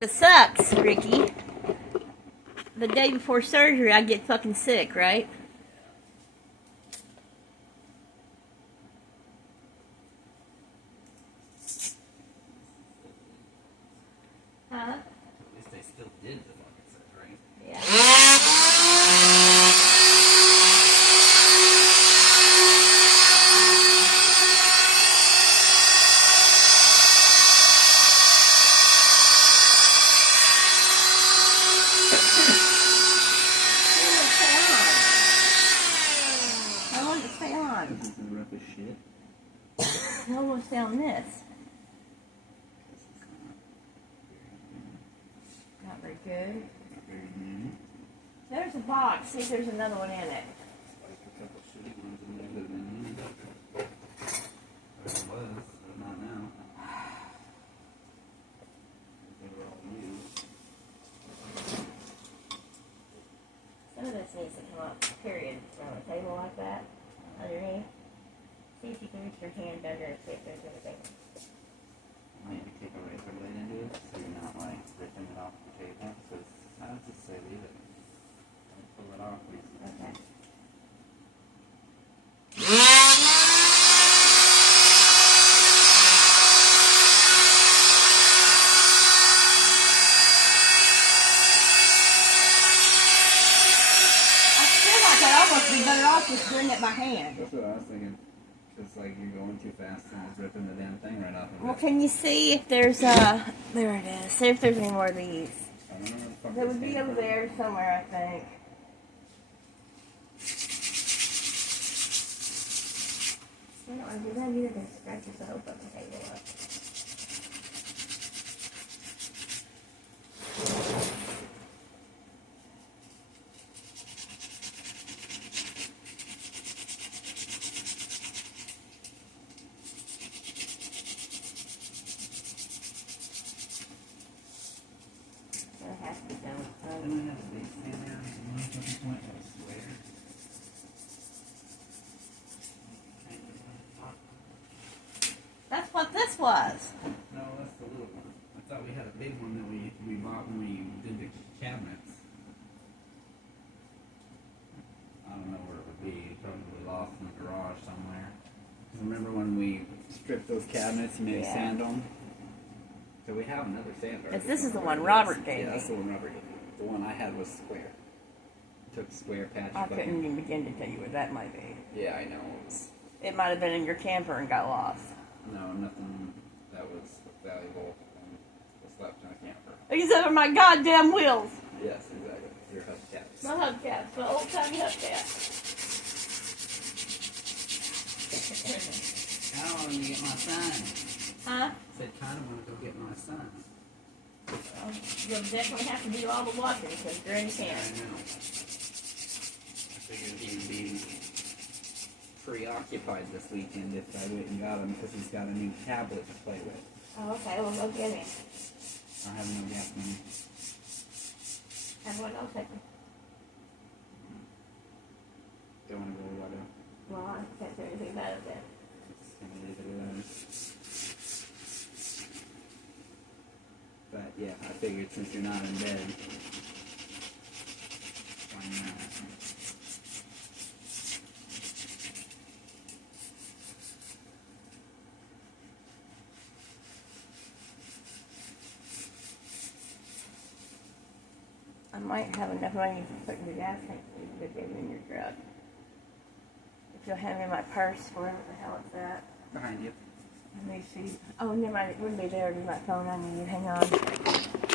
It sucks, Ricky. The day before surgery, I get fucking sick, right? Huh? At least they still did the fucking surgery. Yeah. How long did it stay on? This is rough as shit. How long did it stay on this? Not very good. Not very good. There's a box. See if there's another one in it. Like a couple shitty ones in there that have been used. There was, but not now. They were all used. Some of this needs to come up, period, on a table like that, underneath. See if you can reach your hand under and see if there's anything. Maybe take a razor blade into it so you're not like ripping it off the table. Because I would just say leave it. Don't pull it off. Okay. I feel like I'd almost be better off just doing it by hand. That's what I was thinking. Just like you're going too fast and just ripping the damn thing right off of Well, it. can you see if there's there it is. See if there's any more of these. I don't know what the fuck There this would be came over from. there somewhere, I think. You know, I do that either than scratch yourself up and table up. There has to be done. Didn't I have a big stand there at one fucking point? I swear. That's what this was. No, that's the little one. I thought we had a big one that we bought when we did the cabinets. I don't know where it would be. Probably lost in the garage somewhere. 'Cause remember when we stripped those cabinets, you made Yeah. sand on? So we have another sander. This is the one Robert gave Yeah, me. that's the one Robert gave me. The one I had was square. Took square patch. I fucking- couldn't even begin to tell you what that might be. Yeah, I know. It was, It might have been in your camper and got lost. no, nothing that was valuable was left in a camper. Except for my goddamn wheels. Yes, exactly. Your hubcaps. My hubcaps, my old timey hubcaps. I don't want to get my son. Huh? Said, kind of want to go get my son. Well, you'll definitely have to do all the washing because you're in I camp. know. I figured he would be preoccupied this weekend if I went and got him because he's got a new tablet to play with. Oh, okay. Well, go get him. I have no gas money. Have one. I'll take him. Don't want to go water. Well, I can't do anything about it then. Just gonna leave it alone. But yeah, I figured since you're not in bed, why not? I might have enough money to put in the gas tank so you could get it in your truck. If you'll hand me my purse, wherever the hell it's at. Behind you. Let me see. Oh, never mind. It wouldn't be there. It'd be my phone. I need it. Hang on.